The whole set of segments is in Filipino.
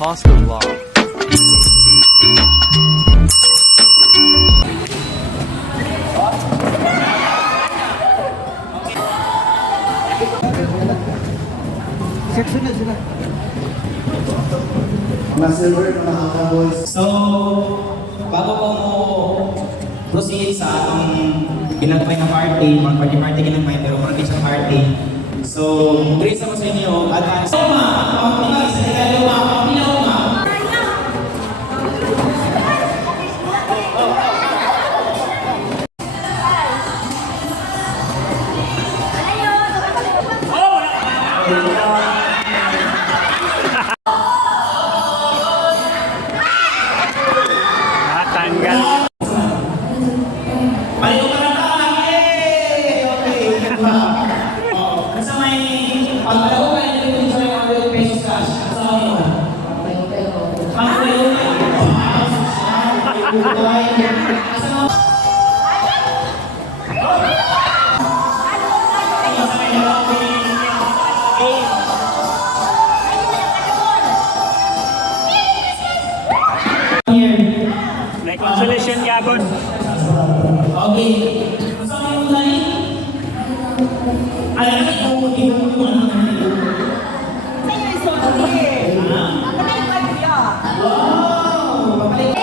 Pasta Vlog. Sunod sila. Mga silver, mga cowboys. So, bago ko mo proceed sa atong ginagpay na party, party ginagpay, pero mga sa party. So, grace ako sa inyo, advance. Luma! Pagpinag sa nila luma! Pagpinag luma! Natanggal. Palit ka na tayo! Okay, ganda. Kasi may pagkalaw ka na yung enjoy ang 100 pesos cash. Sa akin yun. Pagkalaw ka May consolation gabon. okay. Sa akin yung dali. Alam mo, yung ano na nito. Wow! Papalik.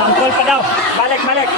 Sample pa daw. Balik, balik.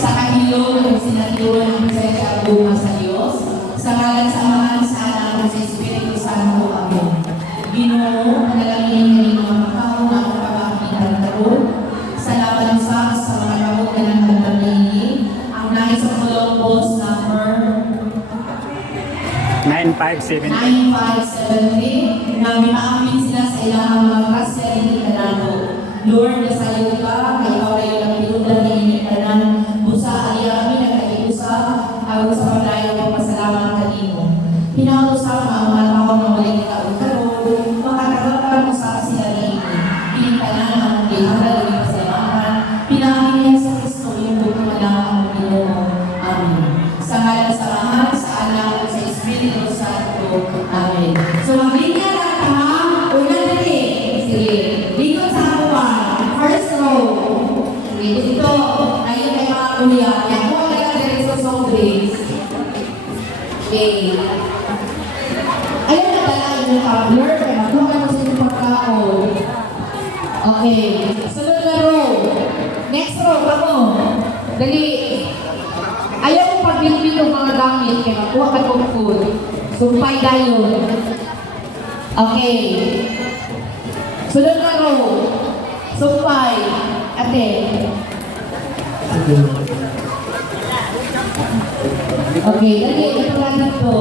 Sa kanilo ng sinatiwan ng presensya bunga sa Diyos, sa ngalan sa Ama, sa Anak, at sa Espiritu Santo. Amen. Ginoo, panalangin ng mga tao na ang pag-aakitan taon, sa laban sa mga kamot na ng pagdamini, ang nais sa Columbus number 9570. 9570, na minaamin sila sa ilang mga grasya hindi kanano. Lord, nasayo ka, kay Paway ng pinundan ng inyong tanan, busa aliyami na kaiusa, hawag sa paglayo ng pasalamat kanino. Pinautosa ka ang mga tao na walang kauntaron, makatagapan mo sa sila rin. Pinitanan ang bihangal ng pasalamat, pinaamin sa Kristo yung bukumalang ang Ginoo. Amen. Sa ngalan sa Ama, sa Anak, sa Espiritu Santo. Amen. So, maglinya lang ka, unang dali. Sige, likod sa hapuan, first row. Sige, ito, ngayon kay mga kuya, yan po ang nagkagaling sa soft drinks. Okay. Ayun na dala yung cobbler, kaya magkuha mo sa inyong pagkaon. Okay, sunod na row. Next row, kamo. Dali. Ayaw ko pagbili ng mga gamit, kaya magkuha ka ng food. Sumpay dayon. Okay. Sunod na row. Sumpay. Ate. Okay, dali. Ito lang dito.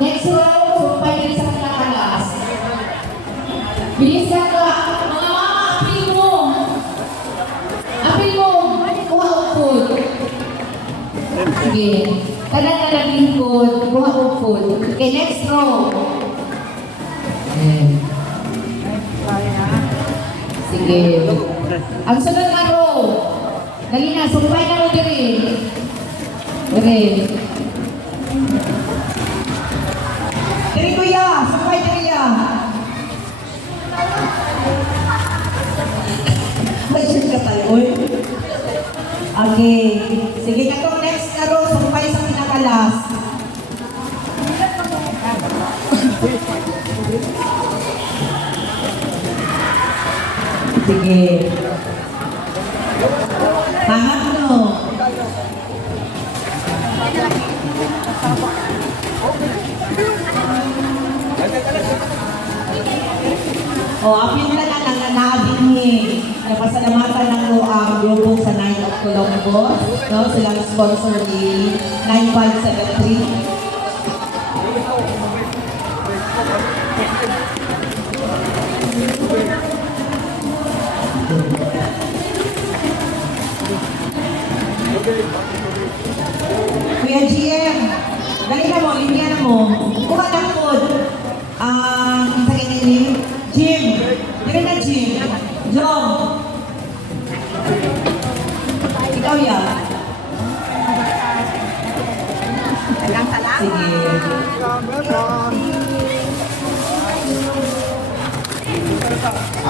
Next row, sumpay din sa kinakalas. Bilisan ka. Mga mama, apil mo. Apil mo. Kuha ang food. Sige. Tagal na lang food. Kuha ang food. Okay, next row. Sige. Ang sunod na row. Dali na, sumpay na mo diri. Diri. Diri kuya, sumpay diri ya. Uy. Okay. Sige, katong next na row, sumpay sa pinakalas. Sige. Pangatlo. O, apin na lang ang nanabinhi. Napasalamatan ng grupo sa Night of Columbus. No, silang sponsor ni 9573. Kuya GM, dali na mo, linya na mo. Kuha ng food. Sa kinilig, Jim. Dali na, Jim. Jom. Ikaw yan. Sige.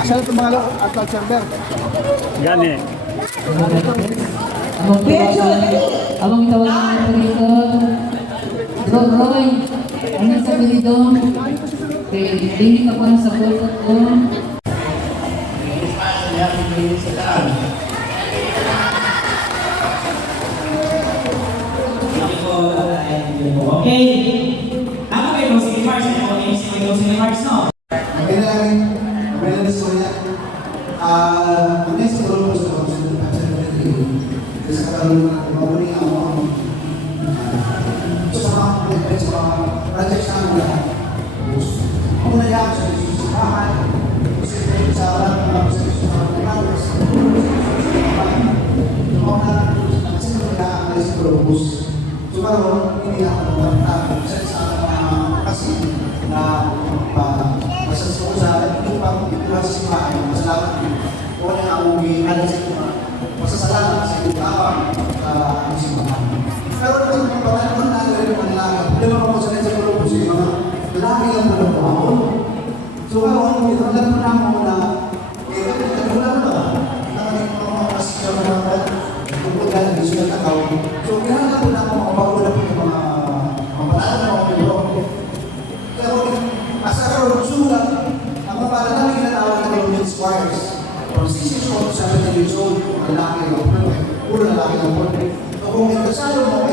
Asal pemalo atau chamber. Gani. Kuya Jun, dali. Abang itawagan ng dito. Roy, ano sabi dito? Hindi ka pa sa photo ko. Okay. Ako kayo si Mars, ako kayo si Mars, no? Kailangan semuanya. Ini sebelum sudah sekarang mau ni awam. Sama project sana. Aku nak yang sekarang cara cuma ini yang saya sangat kasih na masasalamat itu pang ipinasi masalamat o yang ang ada sa masasalamat sa itawa ang simbahan. Pero kung pagkakaroon na rin ng lalaki, hindi mo po sa grupo sa mga lalaki ang pagkakaroon. So karoon, ito lang na mo na wala ba? Nakalit mo mga kasya mga kung kailangan gusto na takaw. So kailangan po na mga pagkulang po yung mga pampalaan ng mga pagkulang. Pero asa karoon, sulat, ang mga pala namin ginatawag na Colombian Squires. From 6 years old to 17 years old, lalaki lang po. Puro lalaki lang po. So kung kasalo mo,